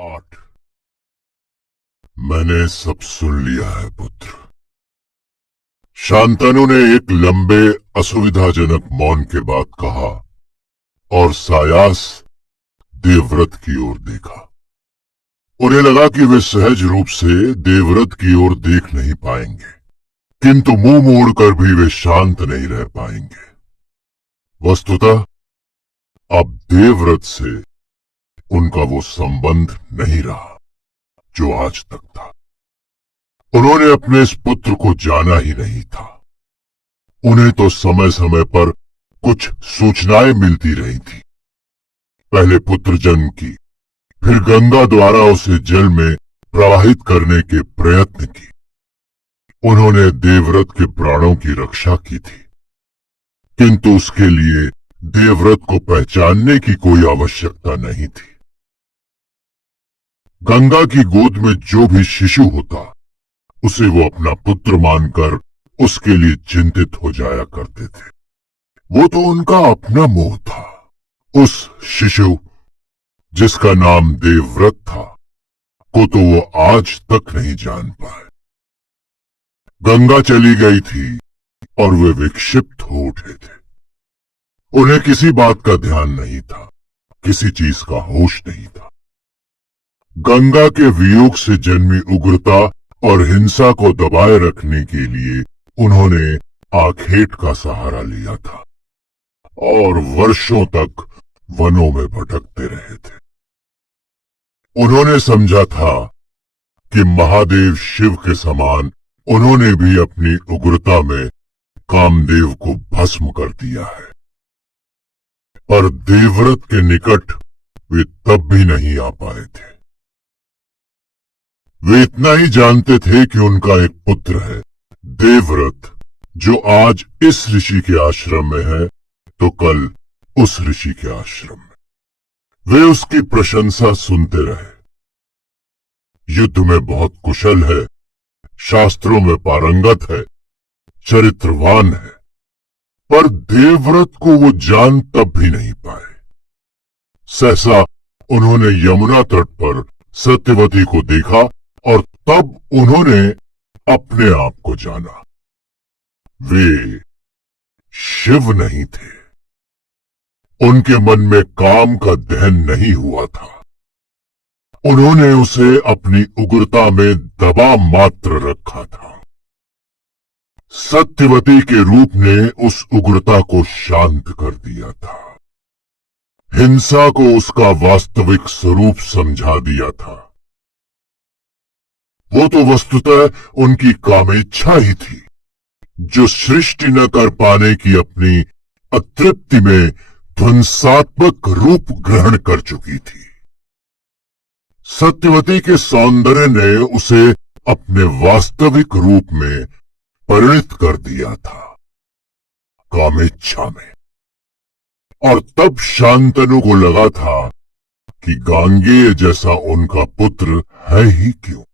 8। मैंने सब सुन लिया है पुत्र। शांतनु ने एक लंबे असुविधाजनक मौन के बाद कहा और सायास देवव्रत की ओर देखा। उन्हें लगा कि वे सहज रूप से देवव्रत की ओर देख नहीं पाएंगे, किंतु मुंह मोड़कर भी वे शांत नहीं रह पाएंगे। वस्तुतः अब देवव्रत से उनका वो संबंध नहीं रहा जो आज तक था। उन्होंने अपने इस पुत्र को जाना ही नहीं था। उन्हें तो समय समय पर कुछ सूचनाएं मिलती रही थी, पहले पुत्र जन्म की, फिर गंगा द्वारा उसे जल में प्रवाहित करने के प्रयत्न की। उन्होंने देवव्रत के प्राणों की रक्षा की थी, किंतु उसके लिए देवव्रत को पहचानने की कोई आवश्यकता नहीं थी। गंगा की गोद में जो भी शिशु होता उसे वो अपना पुत्र मानकर उसके लिए चिंतित हो जाया करते थे। वो तो उनका अपना मोह था। उस शिशु जिसका नाम देवव्रत था को तो वो आज तक नहीं जान पाए। गंगा चली गई थी और वे विक्षिप्त हो उठे थे। उन्हें किसी बात का ध्यान नहीं था, किसी चीज का होश नहीं था। गंगा के वियोग से जन्मी उग्रता और हिंसा को दबाए रखने के लिए उन्होंने आखेट का सहारा लिया था और वर्षों तक वनों में भटकते रहे थे। उन्होंने समझा था कि महादेव शिव के समान उन्होंने भी अपनी उग्रता में कामदेव को भस्म कर दिया है, पर देवव्रत के निकट वे तब भी नहीं आ पाए थे। वे इतना ही जानते थे कि उनका एक पुत्र है देवव्रत, जो आज इस ऋषि के आश्रम में है तो कल उस ऋषि के आश्रम में। वे उसकी प्रशंसा सुनते रहे। युद्ध में बहुत कुशल है, शास्त्रों में पारंगत है, चरित्रवान है, पर देवव्रत को वो जान तब भी नहीं पाए। सहसा उन्होंने यमुना तट पर सत्यवती को देखा और तब उन्होंने अपने आप को जाना। वे शिव नहीं थे। उनके मन में काम का दहन नहीं हुआ था। उन्होंने उसे अपनी उग्रता में दबा मात्र रखा था। सत्यवती के रूप ने उस उग्रता को शांत कर दिया था, हिंसा को उसका वास्तविक स्वरूप समझा दिया था। वो तो वस्तुतः उनकी कामेच्छा ही थी, जो सृष्टि न कर पाने की अपनी अतृप्ति में ध्वंसात्मक रूप ग्रहण कर चुकी थी। सत्यवती के सौंदर्य ने उसे अपने वास्तविक रूप में परिणित कर दिया था, कामेच्छा में। और तब शांतनु को लगा था कि गांगेय जैसा उनका पुत्र है ही क्यों।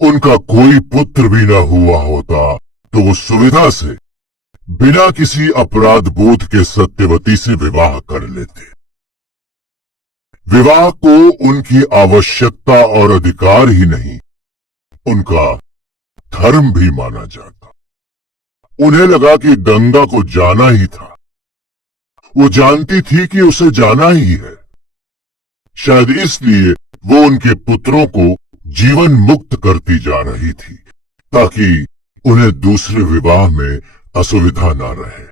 उनका कोई पुत्र भी न हुआ होता तो वो सुविधा से बिना किसी अपराध बोध के सत्यवती से विवाह कर लेते। विवाह को उनकी आवश्यकता और अधिकार ही नहीं, उनका धर्म भी माना जाता। उन्हें लगा कि गंगा को जाना ही था। वो जानती थी कि उसे जाना ही है। शायद इसलिए वो उनके पुत्रों को जीवन मुक्त करती जा रही थी, ताकि उन्हें दूसरे विवाह में असुविधा न रहे।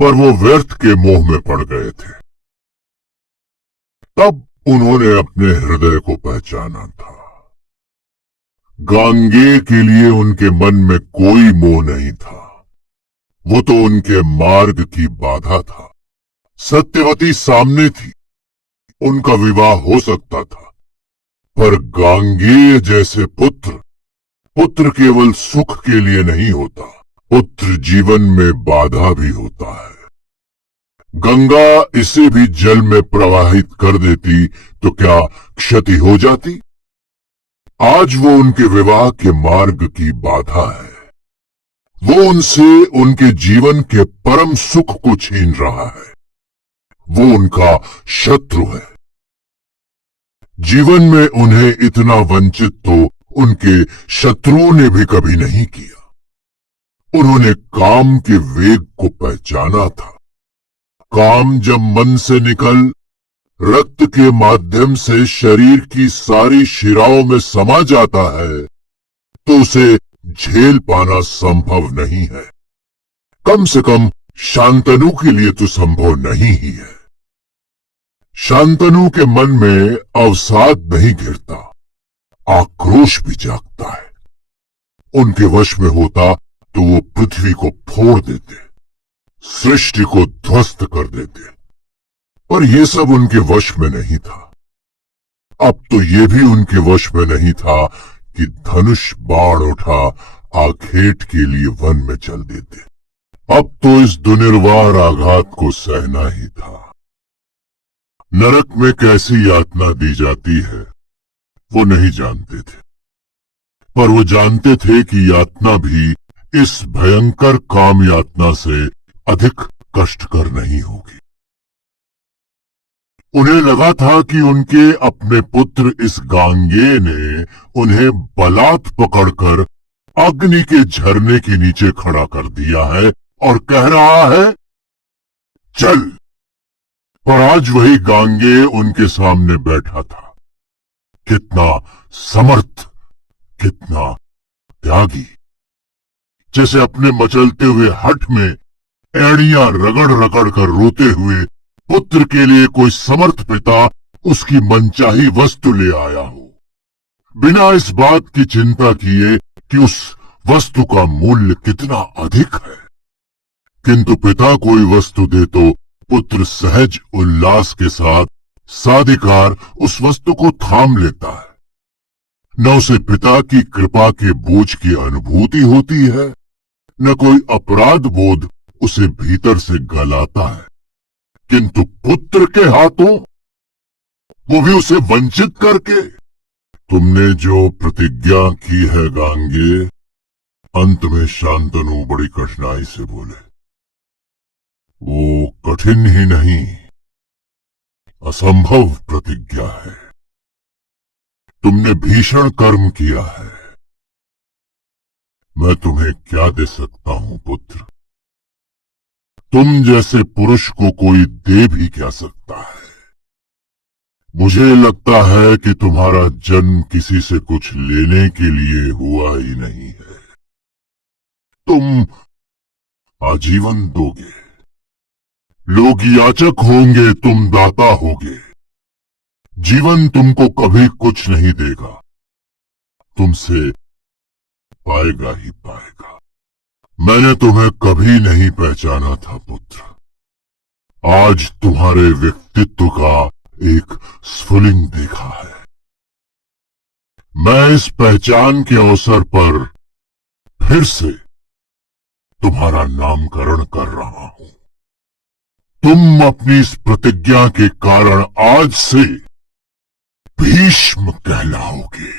पर वो व्यर्थ के मोह में पड़ गए थे। तब उन्होंने अपने हृदय को पहचाना था। गांगेय के लिए उनके मन में कोई मोह नहीं था। वो तो उनके मार्ग की बाधा था। सत्यवती सामने थी, उनका विवाह हो सकता था, पर गांगेय जैसे पुत्र केवल सुख के लिए नहीं होता, पुत्र जीवन में बाधा भी होता है। गंगा इसे भी जल में प्रवाहित कर देती तो क्या क्षति हो जाती? आज वो उनके विवाह के मार्ग की बाधा है। वो उनसे उनके जीवन के परम सुख को छीन रहा है। वो उनका शत्रु है। जीवन में उन्हें इतना वंचित तो उनके शत्रुओं ने भी कभी नहीं किया। उन्होंने काम के वेग को पहचाना था। काम जब मन से निकल रक्त के माध्यम से शरीर की सारी शिराओं में समा जाता है तो उसे झेल पाना संभव नहीं है। कम से कम शांतनु के लिए तो संभव नहीं ही है। शांतनु के मन में अवसाद नहीं गिरता, आक्रोश भी जागता है। उनके वश में होता तो वो पृथ्वी को फोड़ देते, सृष्टि को ध्वस्त कर देते, पर यह सब उनके वश में नहीं था। अब तो ये भी उनके वश में नहीं था कि धनुष बाण उठा आखेट के लिए वन में चल देते। अब तो इस दुर्निवार आघात को सहना ही था। नरक में कैसी यातना दी जाती है वो नहीं जानते थे, पर वो जानते थे कि यातना भी इस भयंकर काम यातना से अधिक कष्टकर नहीं होगी। उन्हें लगा था कि उनके अपने पुत्र इस गांगेय ने उन्हें बलात् पकड़कर अग्नि के झरने के नीचे खड़ा कर दिया है और कह रहा है चल। पर आज वही गांगेय उनके सामने बैठा था। कितना समर्थ, कितना त्यागी। जैसे अपने मचलते हुए हठ में एड़ियां रगड़ रगड़ कर रोते हुए पुत्र के लिए कोई समर्थ पिता उसकी मनचाही वस्तु ले आया हो, बिना इस बात की चिंता किए कि उस वस्तु का मूल्य कितना अधिक है। किंतु पिता कोई वस्तु दे तो पुत्र सहज उल्लास के साथ साधिकार उस वस्तु को थाम लेता है। न उसे पिता की कृपा के बोझ की अनुभूति होती है, न कोई अपराध बोध उसे भीतर से गलाता है। किंतु पुत्र के हाथों, वो भी उसे वंचित करके। तुमने जो प्रतिज्ञा की है गांगे, अंत में शांतनु बड़ी कठिनाई से बोले, वो कठिन ही नहीं, असंभव प्रतिज्ञा है। तुमने भीषण कर्म किया है। मैं तुम्हें क्या दे सकता हूं पुत्र? तुम जैसे पुरुष को कोई दे भी क्या सकता है? मुझे लगता है कि तुम्हारा जन्म किसी से कुछ लेने के लिए हुआ ही नहीं है। तुम आजीवन दोगे। लोग याचक होंगे, तुम दाता होगे। जीवन तुमको कभी कुछ नहीं देगा, तुमसे पाएगा ही पाएगा। मैंने तुम्हें कभी नहीं पहचाना था पुत्र। आज तुम्हारे व्यक्तित्व का एक स्फुलिंग देखा है। मैं इस पहचान के अवसर पर फिर से तुम्हारा नामकरण कर रहा हूं। तुम अपनी इस प्रतिज्ञा के कारण आज से भीष्म कहलाओगे।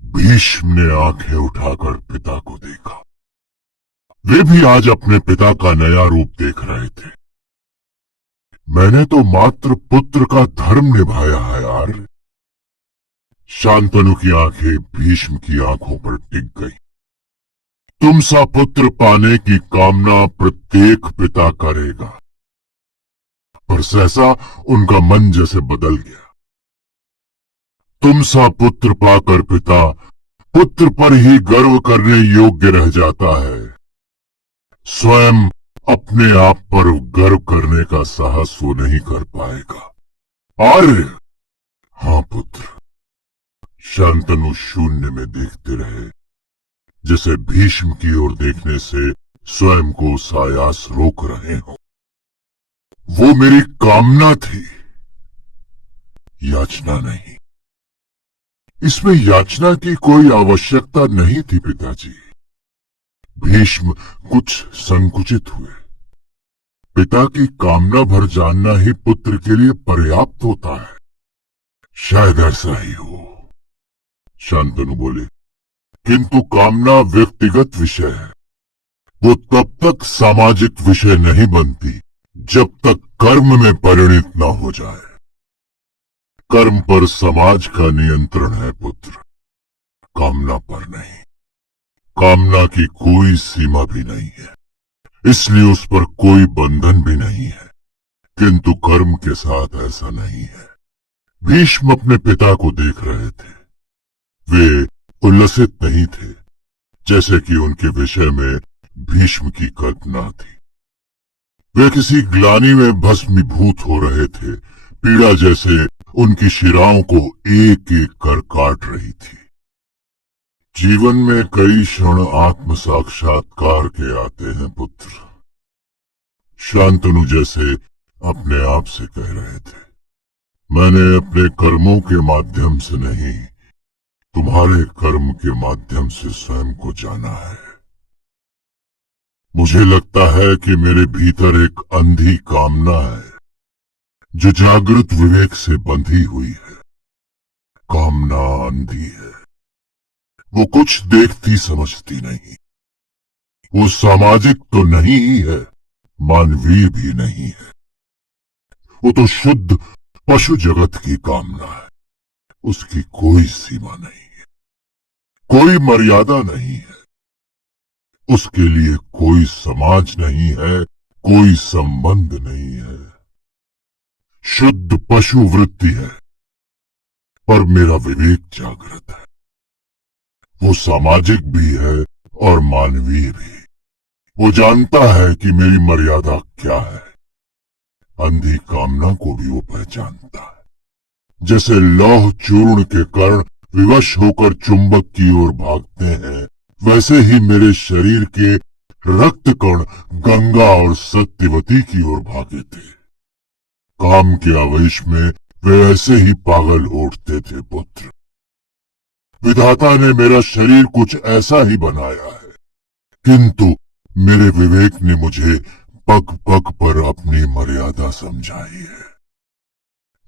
भीष्म ने आंखें उठाकर पिता को देखा। वे भी आज अपने पिता का नया रूप देख रहे थे। मैंने तो मात्र पुत्र का धर्म निभाया है यार। शांतनु की आंखें भीष्म की आंखों पर टिक गई। तुम सा पुत्र पाने की कामना प्रत्येक पिता करेगा, पर सहसा उनका मन जैसे बदल गया। तुम सा पुत्र पाकर पिता पुत्र पर ही गर्व करने योग्य रह जाता है। स्वयं अपने आप पर गर्व करने का साहस वो नहीं कर पाएगा। आर्य, हाँ पुत्र। शांतनु शून्य में देखते रहे, जैसे भीष्म की ओर देखने से स्वयं को सायास रोक रहे हो। वो मेरी कामना थी, याचना नहीं। इसमें याचना की कोई आवश्यकता नहीं थी पिताजी। भीष्म कुछ संकुचित हुए। पिता की कामना भर जानना ही पुत्र के लिए पर्याप्त होता है। शायद ऐसा ही हो। शांतनु बोले, किंतु कामना व्यक्तिगत विषय है। वो तब तक सामाजिक विषय नहीं बनती जब तक कर्म में परिणित न हो जाए। कर्म पर समाज का नियंत्रण है पुत्र, कामना पर नहीं। कामना की कोई सीमा भी नहीं है, इसलिए उस पर कोई बंधन भी नहीं है। किंतु कर्म के साथ ऐसा नहीं है। भीष्म अपने पिता को देख रहे थे। वे उल्लसित नहीं थे, जैसे कि उनके विषय में भीष्म की कल्पना थी। वे किसी ग्लानि में भस्मीभूत हो रहे थे। पीड़ा जैसे उनकी शिराओं को एक एक कर काट रही थी। जीवन में कई क्षण आत्म साक्षात्कार के आते हैं पुत्र। शांतनु जैसे अपने आप से कह रहे थे, मैंने अपने कर्मों के माध्यम से नहीं, तुम्हारे कर्म के माध्यम से स्वयं को जाना है। मुझे लगता है कि मेरे भीतर एक अंधी कामना है जो जागृत विवेक से बंधी हुई है। कामना अंधी है, वो कुछ देखती समझती नहीं। वो सामाजिक तो नहीं ही है, मानवीय भी नहीं है। वो तो शुद्ध पशु जगत की कामना है। उसकी कोई सीमा नहीं है, कोई मर्यादा नहीं है। उसके लिए कोई समाज नहीं है, कोई संबंध नहीं है। शुद्ध पशु वृत्ति है, पर मेरा विवेक जागृत है। वो सामाजिक भी है और मानवीय भी। वो जानता है कि मेरी मर्यादा क्या है। अंधी कामना को भी वो पहचानता है। जैसे लौह चूर्ण के कण विवश होकर चुंबक की ओर भागते हैं, वैसे ही मेरे शरीर के रक्त कण गंगा और सत्यवती की ओर भागे थे। काम के आवेश में वे ऐसे ही पागल हो उठते थे पुत्र। विधाता ने मेरा शरीर कुछ ऐसा ही बनाया है, किंतु मेरे विवेक ने मुझे पग पग पर अपनी मर्यादा समझाई है।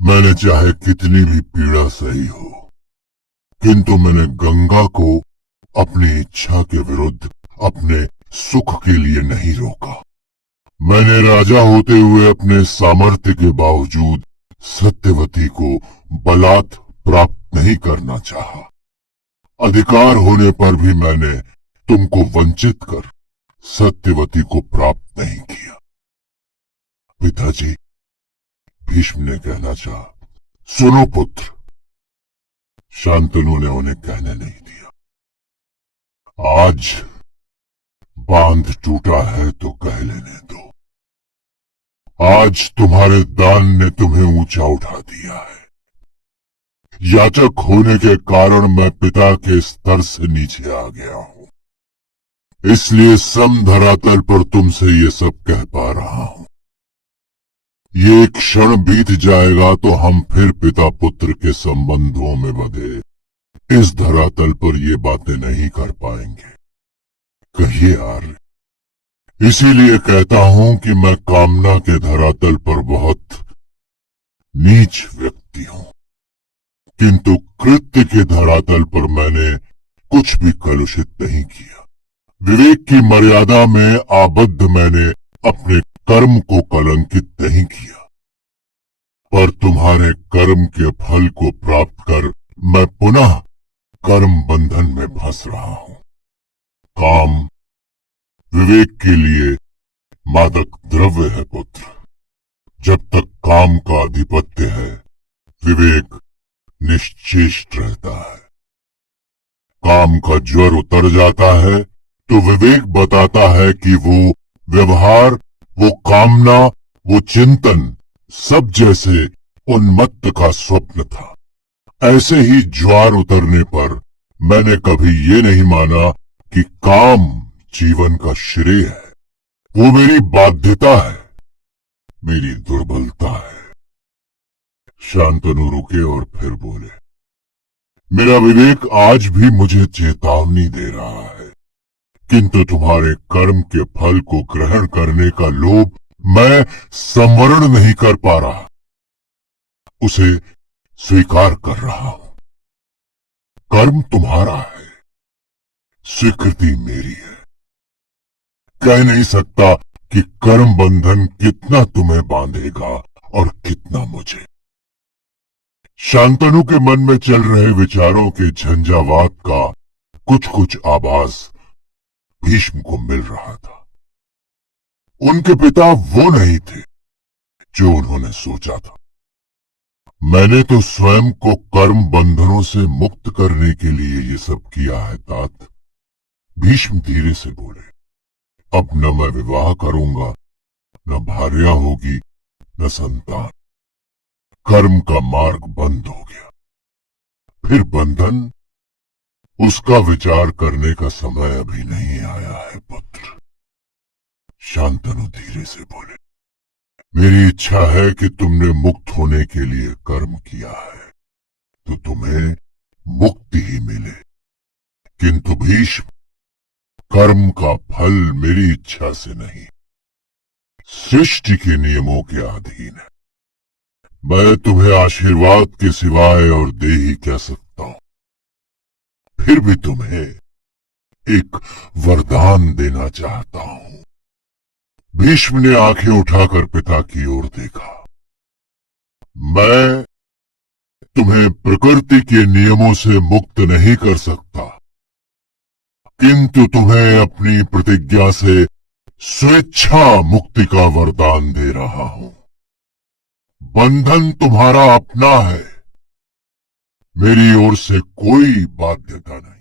मैंने चाहे कितनी भी पीड़ा सही हो, किंतु मैंने गंगा को अपनी इच्छा के विरुद्ध अपने सुख के लिए नहीं रोका। मैंने राजा होते हुए अपने सामर्थ्य के बावजूद सत्यवती को बलात् प्राप्त नहीं करना चाहा। अधिकार होने पर भी मैंने तुमको वंचित कर सत्यवती को प्राप्त नहीं किया। पिताजी, भीष्म ने कहना चाहा। सुनो पुत्र, शांतनु ने उन्हें कहने नहीं दिया। आज बांध टूटा है तो कह लेने दो। आज तुम्हारे दान ने तुम्हें ऊंचा उठा दिया है। याचक होने के कारण मैं पिता के स्तर से नीचे आ गया हूं, इसलिए सम धरातल पर तुमसे ये सब कह पा रहा हूं। ये क्षण बीत जाएगा तो हम फिर पिता पुत्र के संबंधों में बंधे इस धरातल पर ये बातें नहीं कर पाएंगे। कहिए आर्य, इसीलिए कहता हूं कि मैं कामना के धरातल पर बहुत नीच व्यक्ति हूं, किंतु कृत्य के धरातल पर मैंने कुछ भी कलुषित नहीं किया। विवेक की मर्यादा में आबद्ध मैंने अपने कर्म को कलंकित नहीं किया, पर तुम्हारे कर्म के फल को प्राप्त कर मैं पुनः कर्म बंधन में फंस रहा हूं। काम विवेक के लिए मादक द्रव्य है पुत्र। जब तक काम का आधिपत्य है, विवेक निश्चेष्ट रहता है। काम का ज्वर उतर जाता है तो विवेक बताता है कि वो व्यवहार, वो कामना, वो चिंतन सब जैसे उन्मत्त का स्वप्न था। ऐसे ही ज्वार उतरने पर मैंने कभी ये नहीं माना कि काम जीवन का श्रेय है। वो मेरी बाध्यता है, मेरी दुर्बलता है। शांतनु रुके और फिर बोले, मेरा विवेक आज भी मुझे चेतावनी दे रहा है, किंतु तुम्हारे कर्म के फल को ग्रहण करने का लोभ मैं संवरण नहीं कर पा रहा, उसे स्वीकार कर रहा हूं। कर्म तुम्हारा है, स्वीकृति मेरी है। कह नहीं सकता कि कर्म बंधन कितना तुम्हें बांधेगा और कितना मुझे। शांतनु के मन में चल रहे विचारों के झंझावात का कुछ कुछ आभास भीष्म को मिल रहा था। उनके पिता वो नहीं थे जो उन्होंने सोचा था। मैंने तो स्वयं को कर्म बंधनों से मुक्त करने के लिए ये सब किया है तात। भीष्म धीरे से बोले। अब न मैं विवाह करूंगा, न भार्या होगी, न संतान। कर्म का मार्ग बंद हो गया। फिर बंधन, उसका विचार करने का समय अभी नहीं आया है पुत्र। शांतनु धीरे से बोले। मेरी इच्छा है कि तुमने मुक्त होने के लिए कर्म किया है तो तुम्हें मुक्ति ही मिले, किंतु भीष्म, कर्म का फल मेरी इच्छा से नहीं, सृष्टि के नियमों के अधीन है। मैं तुम्हें आशीर्वाद के सिवाय और दे ही क्या सकता हूं। फिर भी तुम्हें एक वरदान देना चाहता हूं। भीष्म ने आंखें उठाकर पिता की ओर देखा। मैं तुम्हें प्रकृति के नियमों से मुक्त नहीं कर सकता, किंतु तुम्हें अपनी प्रतिज्ञा से स्वेच्छा मुक्ति का वरदान दे रहा हूं। बंधन तुम्हारा अपना है, मेरी ओर से कोई बाध्यता नहीं।